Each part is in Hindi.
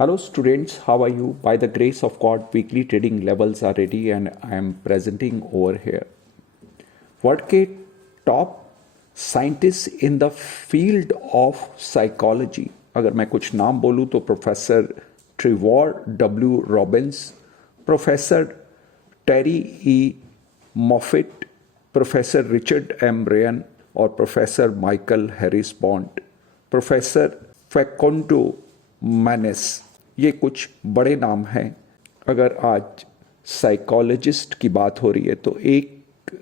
Hello students, how are you? By the grace of God, weekly trading levels are ready and I am presenting over here. World के top scientist in the field of psychology, अगर मैं कुछ नाम बोलूं तो professor Trevor W Robbins, professor Terry E Moffitt, professor Richard M Ryan और professor Michael Harris Bond, professor Facundo Manes, ये कुछ बड़े नाम हैं। अगर आज साइकोलॉजिस्ट की बात हो रही है तो एक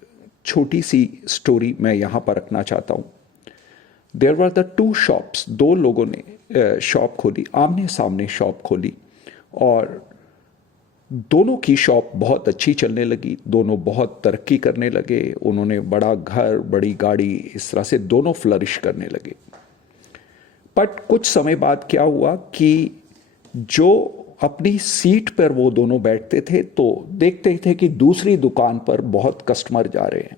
छोटी सी स्टोरी मैं यहाँ पर रखना चाहता हूँ। There were the two shops, दो लोगों ने शॉप खोली, आमने सामने शॉप खोली और दोनों की शॉप बहुत अच्छी चलने लगी, दोनों बहुत तरक्की करने लगे, उन्होंने बड़ा घर, बड़ी गाड़ी, इस तरह से दोनों फ्लरिश करने लगे। बट कुछ समय बाद क्या हुआ कि जो अपनी सीट पर वो दोनों बैठते थे तो देखते थे कि दूसरी दुकान पर बहुत कस्टमर जा रहे हैं।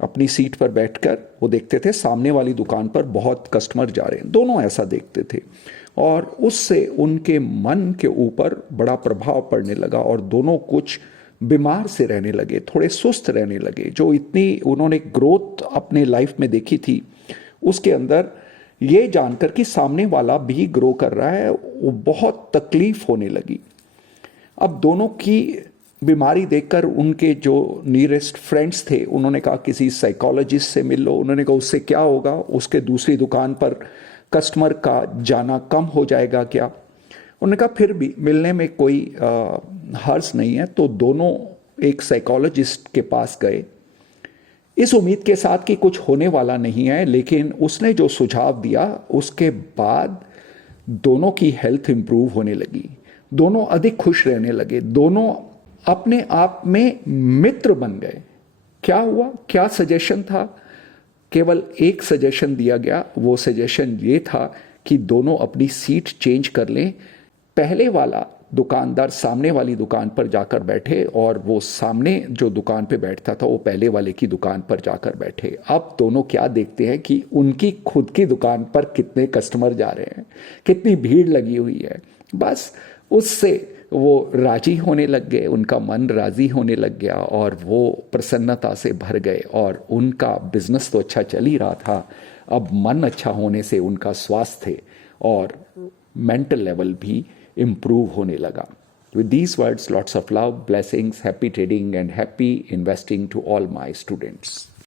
अपनी सीट पर बैठकर वो देखते थे सामने वाली दुकान पर बहुत कस्टमर जा रहे हैं, दोनों ऐसा देखते थे और उससे उनके मन के ऊपर बड़ा प्रभाव पड़ने लगा और दोनों कुछ बीमार से रहने लगे, थोड़े सुस्त रहने लगे। जो इतनी उन्होंने ग्रोथ अपने लाइफ में देखी थी उसके अंदर ये जानकर कि सामने वाला भी ग्रो कर रहा है, वो बहुत तकलीफ होने लगी। अब दोनों की बीमारी देखकर उनके जो नियरेस्ट फ्रेंड्स थे उन्होंने कहा किसी साइकोलॉजिस्ट से मिल लो। उन्होंने कहा उससे क्या होगा, उसके दूसरी दुकान पर कस्टमर का जाना कम हो जाएगा क्या। उन्होंने कहा फिर भी मिलने में कोई हर्ज नहीं है। तो दोनों एक साइकोलॉजिस्ट के पास गए इस उम्मीद के साथ कि कुछ होने वाला नहीं है, लेकिन उसने जो सुझाव दिया उसके बाद दोनों की हेल्थ इंप्रूव होने लगी, दोनों अधिक खुश रहने लगे, दोनों अपने आप में मित्र बन गए। क्या हुआ, क्या सजेशन था? केवल एक सजेशन दिया गया, वो सजेशन ये था कि दोनों अपनी सीट चेंज कर लें। पहले वाला दुकानदार सामने वाली दुकान पर जाकर बैठे और वो सामने जो दुकान पे बैठता था वो पहले वाले की दुकान पर जाकर बैठे। अब दोनों क्या देखते हैं कि उनकी खुद की दुकान पर कितने कस्टमर जा रहे हैं, कितनी भीड़ लगी हुई है। बस उससे वो राजी होने लग गए, उनका मन राजी होने लग गया और वो प्रसन्नता से भर गए और उनका बिजनेस तो अच्छा चल ही रहा था। अब मन अच्छा होने से उनका स्वास्थ्य और मेंटल लेवल भी improve होने लगा। With these words, lots of love, blessings, happy trading and happy investing to all my students.